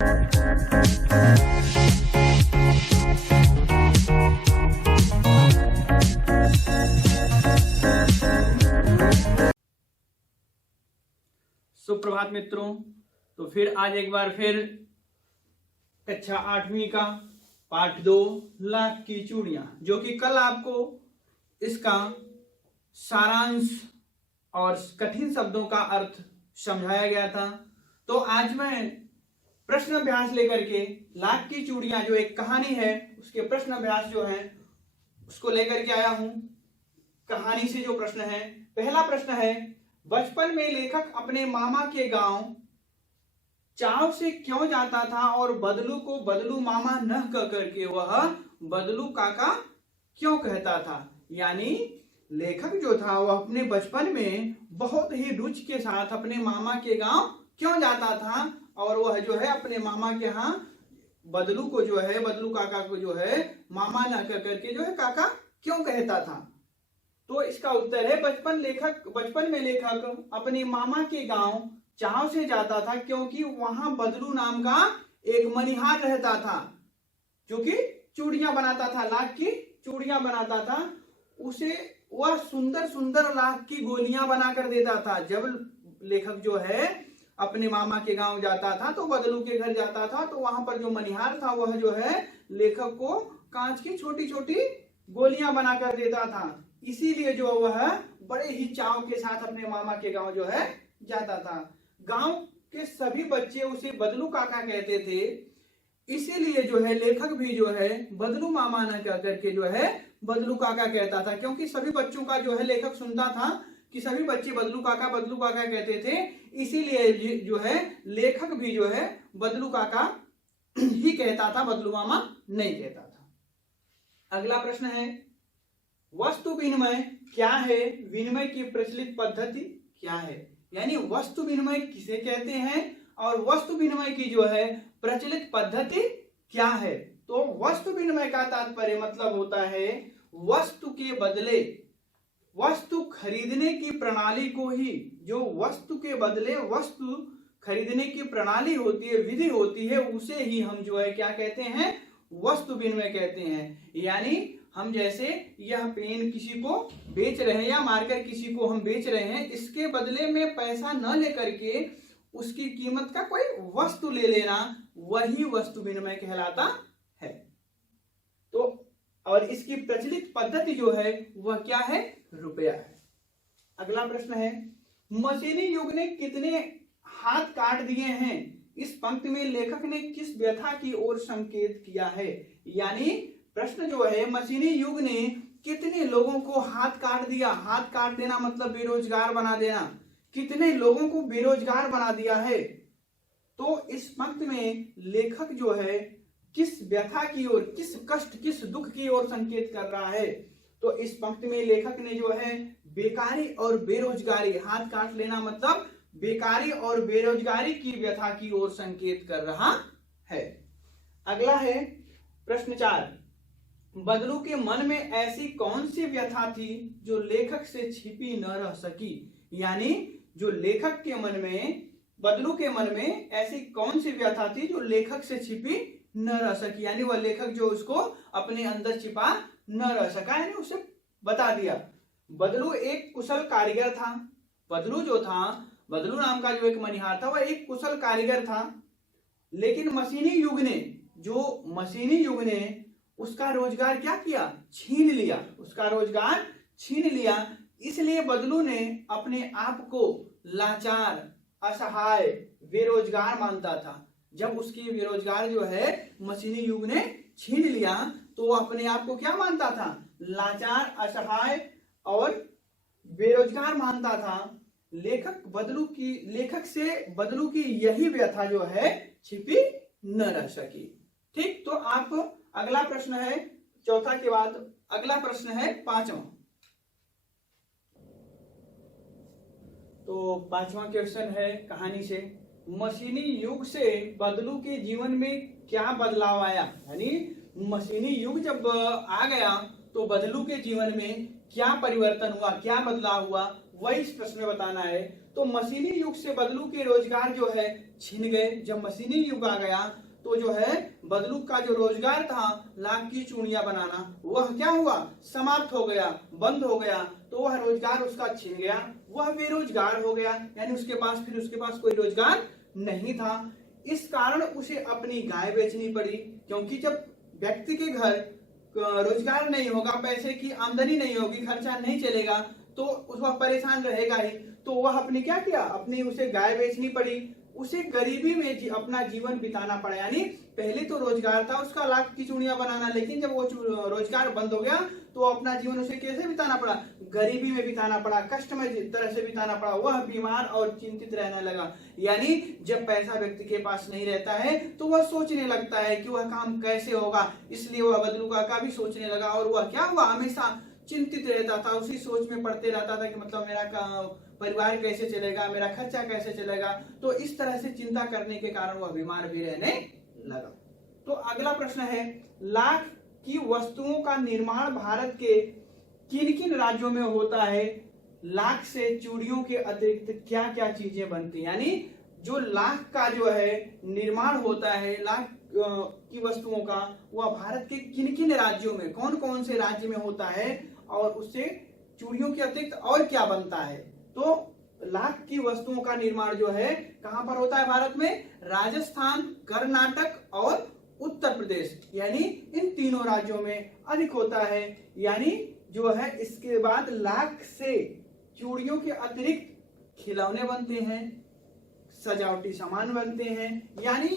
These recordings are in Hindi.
सुप्रभात मित्रों। तो फिर आज एक बार फिर कक्षा 8वीं का पाठ 2 लाख की चूड़ियां, जो कि कल आपको इसका सारांश और कठिन शब्दों का अर्थ समझाया गया था। तो आज मैं प्रश्न अभ्यास लेकर के लाख की चूड़ियां जो एक कहानी है उसके प्रश्न अभ्यास जो है उसको लेकर के आया हूं। कहानी से जो प्रश्न है, पहला प्रश्न है, बचपन में लेखक अपने मामा के गांव चाव से क्यों जाता था और बदलू को बदलू मामा न कह करके वह बदलू काका क्यों कहता था। यानी लेखक जो था वह अपने बचपन में बहुत ही रुचि के साथ अपने मामा के गांव क्यों जाता था और वह जो है अपने मामा के यहाँ बदलू को जो है, बदलू काका को जो है मामा न कह करके जो है काका क्यों कहता था। तो इसका उत्तर है, बचपन में लेखक अपने मामा के गांव चाव से जाता था क्योंकि वहां बदलू नाम का एक मनिहार रहता था जो कि चूड़ियां बनाता था, लाख की चूड़ियां बनाता था। उसे वह सुंदर सुंदर लाख की गोलियां बना कर देता था। जब लेखक जो है अपने मामा के गांव जाता था तो बदलू के घर जाता था तो वहां पर जो मनिहार था वह जो है लेखक को कांच की छोटी छोटी गोलियां बनाकर देता था। इसीलिए जो वह बड़े ही चाव के साथ अपने मामा के गांव जो है जाता था। गांव के सभी बच्चे उसे बदलू काका कहते थे, इसीलिए जो है लेखक भी जो है बदलू मामा न कह करके जो है बदलू काका कहता था, क्योंकि सभी बच्चों का जो है लेखक सुनता था कि सभी बच्चे बदलू काका कहते थे। इसीलिए जो है लेखक भी जो है बदलू काका ही कहता था, बदलू मामा नहीं कहता था। अगला प्रश्न है, वस्तु विनिमय क्या है, विनिमय की प्रचलित पद्धति क्या है। यानी वस्तु विनिमय किसे कहते हैं और वस्तु विनिमय की जो है प्रचलित पद्धति क्या है। तो वस्तु विनिमय का तात्पर्य मतलब होता है वस्तु के बदले वस्तु खरीदने की प्रणाली को ही, जो वस्तु के बदले वस्तु खरीदने की प्रणाली होती है, विधि होती है, उसे ही हम जो है क्या कहते हैं, वस्तु विनिमय कहते हैं। यानी हम जैसे यह पेन किसी को बेच रहे हैं या मार्कर किसी को हम बेच रहे हैं, इसके बदले में पैसा न लेकर के उसकी कीमत का कोई वस्तु ले लेना, वही वस्तु विनिमय कहलाता है। तो और इसकी प्रचलित पद्धति जो है वह क्या है, रुपया है। अगला प्रश्न है, मशीनी युग ने कितने हाथ काट दिए हैं। इस पंक्ति में लेखक ने किस व्यथा की ओर संकेत किया है। यानी प्रश्न जो है, मशीनी युग ने कितने लोगों को हाथ काट दिया। हाथ काट देना मतलब बेरोजगार बना देना। कितने लोगों को बेरोजगार बना दिया है। तो इस पंक्ति में लेखक जो है किस व्यथा की ओर, किस कष्ट, किस दुख की ओर संकेत कर रहा है। तो इस पंक्ति में लेखक ने जो है बेकारी और बेरोजगारी, हाथ काट लेना मतलब बेकारी और बेरोजगारी की व्यथा की ओर संकेत कर रहा है। अगला है प्रश्न 4, बदलू के मन में ऐसी कौन सी व्यथा थी जो लेखक से छिपी न रह सकी। यानी जो लेखक के मन में, बदलू के मन में ऐसी कौन सी व्यथा थी जो लेखक से छिपी न रह सकी। यानी वह लेखक जो उसको अपने अंदर छिपा न रह सका, यानी उसे बता दिया। बदलू एक कुशल कारीगर था। बदलू जो था, बदलू नाम का जो एक मनिहार था, वह एक कुशल कारीगर था। लेकिन मशीनी युग ने उसका रोजगार क्या किया, छीन लिया। उसका रोजगार छीन लिया। इसलिए बदलू ने अपने आप को लाचार, असहाय, बेरोजगार मानता था। जब उसकी बेरोजगार जो है मशीनी युग ने छीन लिया तो वो अपने आप को क्या मानता था, लाचार, असहाय और बेरोजगार मानता था। लेखक से बदलू की यही व्यथा जो है छिपी न रह सकी। ठीक, तो आप अगला प्रश्न है, चौथा के बाद अगला प्रश्न है 5वां। तो 5वां क्वेश्चन है कहानी से, मशीनी युग से बदलू के जीवन में क्या बदलाव आया। यानी मशीनी युग जब आ गया तो बदलू के जीवन में क्या परिवर्तन हुआ, क्या बदलाव हुआ, वही इस प्रश्न में बताना है। तो मशीनी युग से बदलू के रोजगार जो है छिन गए। जब मशीनी युग आ गया तो जो है बदलू का जो रोजगार था लाख की चूड़ियां बनाना, वह क्या हुआ, समाप्त हो गया, बंद हो गया। तो वह रोजगार उसका छिन गया, वह बेरोजगार हो गया, यानी उसके पास कोई रोजगार नहीं था। इस कारण उसे अपनी गाय बेचनी पड़ी, क्योंकि जब व्यक्ति के घर रोजगार नहीं होगा, पैसे की आमदनी नहीं होगी, खर्चा नहीं चलेगा, तो वह परेशान रहेगा ही। तो वह अपनी क्या किया, अपनी उसे गाय बेचनी पड़ी, उसे गरीबी में अपना जीवन बिताना पड़ा। यानी पहले तो रोजगार था उसका लाख की चूड़ियां बनाना, लेकिन जब वो रोजगार बंद हो गया तो अपना जीवन उसे कैसे बिताना पड़ा, गरीबी में बिताना पड़ा, कष्ट में तरह से बिताना पड़ा। वह बीमार और चिंतित रहने लगा। यानी जब पैसा व्यक्ति के पास नहीं रहता है तो वह सोचने लगता है कि वह काम कैसे होगा, इसलिए वह बदलू का भी सोचने लगा। और वह क्या हुआ, हमेशा चिंतित रहता था, उसी सोच में पड़ते रहता था कि मतलब मेरा परिवार कैसे चलेगा, मेरा खर्चा कैसे चलेगा। तो इस तरह से चिंता करने के कारण वह बीमार भी रहने लगा। तो अगला प्रश्न है, लाख की वस्तुओं का निर्माण भारत के किन किन राज्यों में होता है? लाख से चूड़ियों के अतिरिक्त क्या क्या चीजें बनती, यानी जो लाख का जो है निर्माण होता है, लाख की वस्तुओं का, वह भारत के किन किन राज्यों में, कौन कौन से राज्य में होता है, और उससे चूड़ियों के अतिरिक्त और क्या बनता है? तो लाख की वस्तुओं का निर्माण जो है कहां पर होता है भारत में? राजस्थान, कर्नाटक और उत्तर प्रदेश, यानी इन तीनों राज्यों में अधिक होता है। यानी जो है इसके बाद लाख से चूड़ियों के अतिरिक्त खिलौने बनते हैं, सजावटी सामान बनते हैं। यानी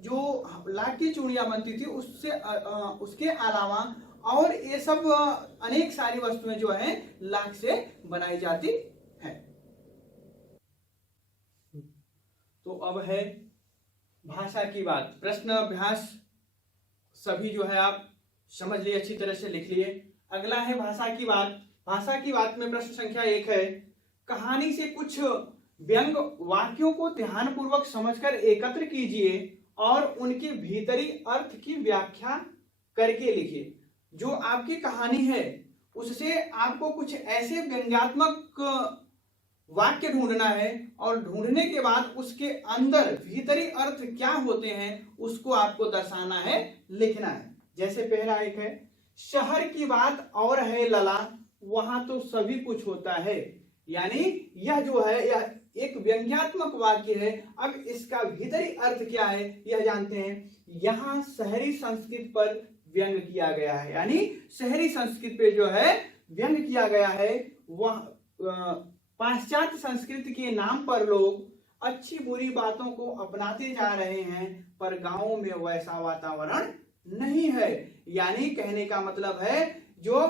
जो लाख की चूड़ियां बनती थी उसके अलावा और ये सब अनेक सारी वस्तुएं जो है लाख से बनाई जाती है। तो अब है भाषा की बात। प्रश्न अभ्यास सभी जो है आप समझ लिए, अच्छी तरह से लिख लिए। अगला है भाषा की बात। भाषा की बात में प्रश्न संख्या 1 है, कहानी से कुछ व्यंग वाक्यों को ध्यानपूर्वक समझकर एकत्र कीजिए और उनके भीतरी अर्थ की व्याख्या करके लिखिए। जो आपकी कहानी है उससे आपको कुछ ऐसे व्यंग्यात्मक वाक्य ढूंढना है, और ढूंढने के बाद उसके अंदर भीतरी अर्थ क्या होते हैं उसको आपको दर्शाना है, लिखना है। जैसे पहला एक है, शहर की बात और है लला, वहां तो सभी कुछ होता है। यानी यह जो है यह एक व्यंग्यात्मक वाक्य है। अब इसका भीतरी अर्थ क्या है यह जानते हैं। यहां शहरी संस्कृति पर व्यंग किया गया है, यानी शहरी संस्कृति पे जो है व्यंग किया गया है। वह पाश्चात्य संस्कृति के नाम पर लोग अच्छी बुरी बातों को अपनाते जा रहे हैं, पर गांवों में वैसा वातावरण नहीं है। यानी कहने का मतलब है जो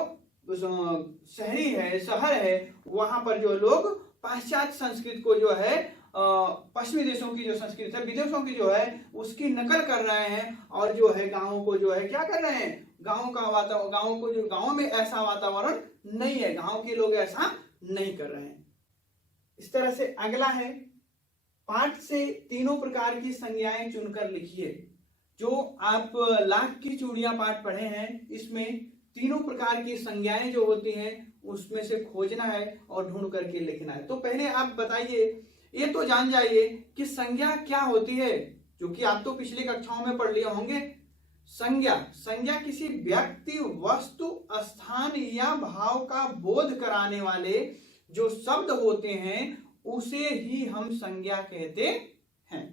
शहरी है, शहर है, वहां पर जो लोग पाश्चात्य संस्कृति को जो है पश्चिमी देशों की जो संस्कृति है, विदेशों की जो है उसकी नकल कर रहे हैं, और जो है गांवों को जो है क्या कर रहे हैं, गांव में ऐसा वातावरण नहीं है, गांव के लोग ऐसा नहीं कर रहे हैं। इस तरह से अगला है, पाठ से तीनों प्रकार की संज्ञाएं चुनकर लिखिए। जो आप लाख की चूड़ियां पाठ पढ़े हैं, इसमें तीनों प्रकार की संज्ञाएं जो होती हैं उसमें से खोजना है और ढूंढ करके लिखना है। तो पहले आप बताइए, ये तो जान जाइए कि संज्ञा क्या होती है, जो कि आप तो पिछली कक्षाओं में पढ़ लिए होंगे। संज्ञा किसी व्यक्ति, वस्तु, स्थान या भाव का बोध कराने वाले जो शब्द होते हैं उसे ही हम संज्ञा कहते हैं।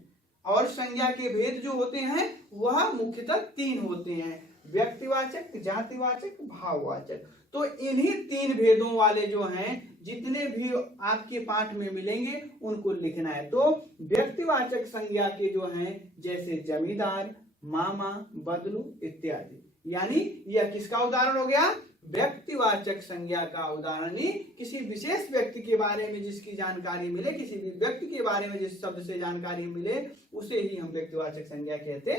और संज्ञा के भेद जो होते हैं वह मुख्यतः 3 होते हैं, व्यक्तिवाचक, जातिवाचक, भाववाचक। तो इन्हीं 3 भेदों वाले जो हैं जितने भी आपके पाठ में मिलेंगे उनको लिखना है। तो व्यक्तिवाचक संज्ञा के जो हैं जैसे जमींदार, मामा, बदलू इत्यादि, यानी यह किसका उदाहरण हो गया, व्यक्तिवाचक संज्ञा का उदाहरण। किसी विशेष व्यक्ति के बारे में जिसकी जानकारी मिले, किसी भी व्यक्ति के बारे में जिस शब्द से जानकारी मिले उसे ही हम व्यक्तिवाचक संज्ञा कहते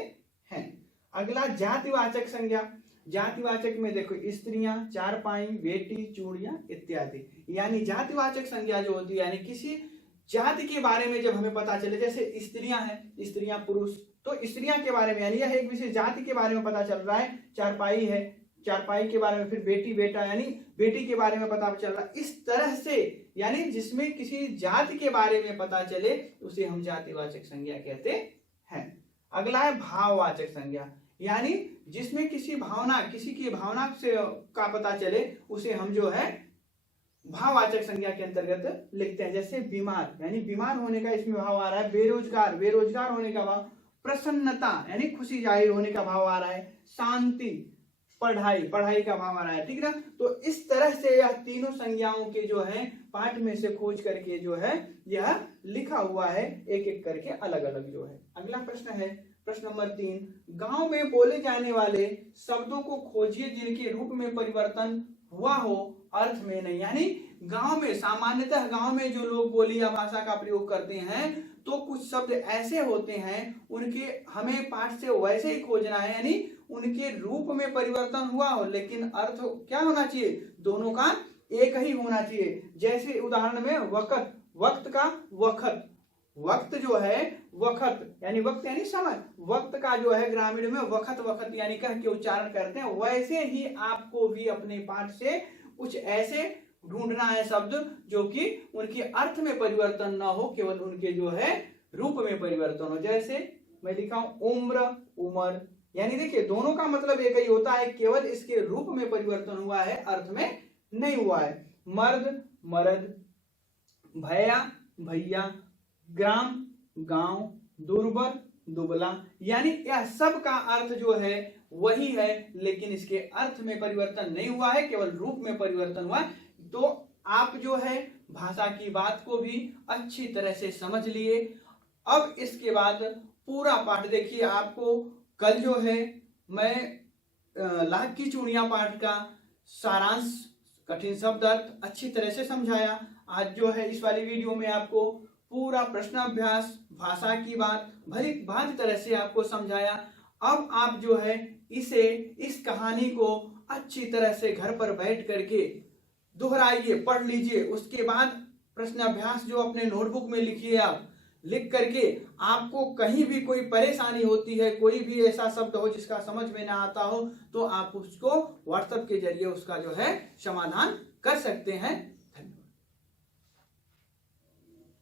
हैं। अगला जातिवाचक संज्ञा। जातिवाचक में देखो स्त्रियां, चारपाई, बेटी, चूड़ियां इत्यादि। यानी जातिवाचक संज्ञा जो होती है, यानी किसी जाति के बारे में जब हमें पता चले, जैसे स्त्रियां हैं, स्त्रियां पुरुष, तो स्त्रियां के बारे में यानी यह एक विशेष जाति के बारे में पता चल रहा है। चारपाई है, चारपाई के बारे में, फिर बेटी बेटा यानी बेटी के बारे में पता चल रहा। इस तरह से यानी जिसमें किसी जाति के बारे में पता चले उसे हम जातिवाचक संज्ञा कहते हैं। अगला है भाववाचक संज्ञा, यानी जिसमें किसी की भावना से का पता चले उसे हम जो है भाववाचक संज्ञा के अंतर्गत लिखते हैं। जैसे बीमार, यानी बीमार होने का इसमें भाव आ रहा है। बेरोजगार होने का भाव। प्रसन्नता यानी खुशी जाहिर होने का भाव आ रहा है। शांति, पढ़ाई का भाव आ रहा है, ठीक ना। तो इस तरह से यह तीनों संज्ञाओं के जो है पाठ में से खोज करके जो है यह लिखा हुआ है, एक एक करके अलग अलग जो है। अगला प्रश्न है प्रश्न नंबर 3, गांव में बोले जाने वाले शब्दों को खोजिए जिनके रूप में परिवर्तन हुआ हो, अर्थ में नहीं। यानी गांव में, सामान्यतः गांव में जो लोग बोली या भाषा का प्रयोग करते हैं तो कुछ शब्द ऐसे होते हैं उनके हमें पाठ से वैसे ही खोजना है, यानी उनके रूप में परिवर्तन हुआ हो लेकिन अर्थ क्या होना चाहिए, दोनों का एक ही होना चाहिए। जैसे उदाहरण में वक्त का वक्त, वक्त जो है वक्त यानी वक्त यानी समय, वक्त का जो है ग्रामीण में वक्त यानी कह के उच्चारण करते हैं। वैसे ही आपको भी अपने पाठ से कुछ ऐसे ढूंढना है शब्द जो कि उनके अर्थ में परिवर्तन ना हो, केवल उनके जो है रूप में परिवर्तन हो। जैसे मैं लिखा हूं उम्र, यानी देखिए दोनों का मतलब एक ही होता है, केवल इसके रूप में परिवर्तन हुआ है, अर्थ में नहीं हुआ है। मर्द, भैया, ग्राम, गांव, दुर्बल, दुबला, यानी यह सब का अर्थ जो है वही है लेकिन इसके अर्थ में परिवर्तन नहीं हुआ है, केवल रूप में परिवर्तन हुआ है। तो आप जो है भाषा की बात को भी अच्छी तरह से समझ लिए। अब इसके बाद पूरा पाठ देखिए, आपको कल जो है मैं लाख की चूड़ियां पाठ का सारांश, कठिन शब्द अर्थ अच्छी तरह से समझाया। आज जो है इस वाली वीडियो में आपको पूरा प्रश्न अभ्यास, भाषा की बात भली भांति तरह से आपको समझाया। अब आप जो है इस कहानी को अच्छी तरह से घर पर बैठ करके दोहराइए, पढ़ लीजिए। उसके बाद प्रश्न अभ्यास जो अपने नोटबुक में लिखिए, आप लिख करके आपको कहीं भी कोई परेशानी होती है, कोई भी ऐसा शब्द हो जिसका समझ में ना आता हो तो आप उसको व्हाट्सएप के जरिए उसका जो है समाधान कर सकते हैं।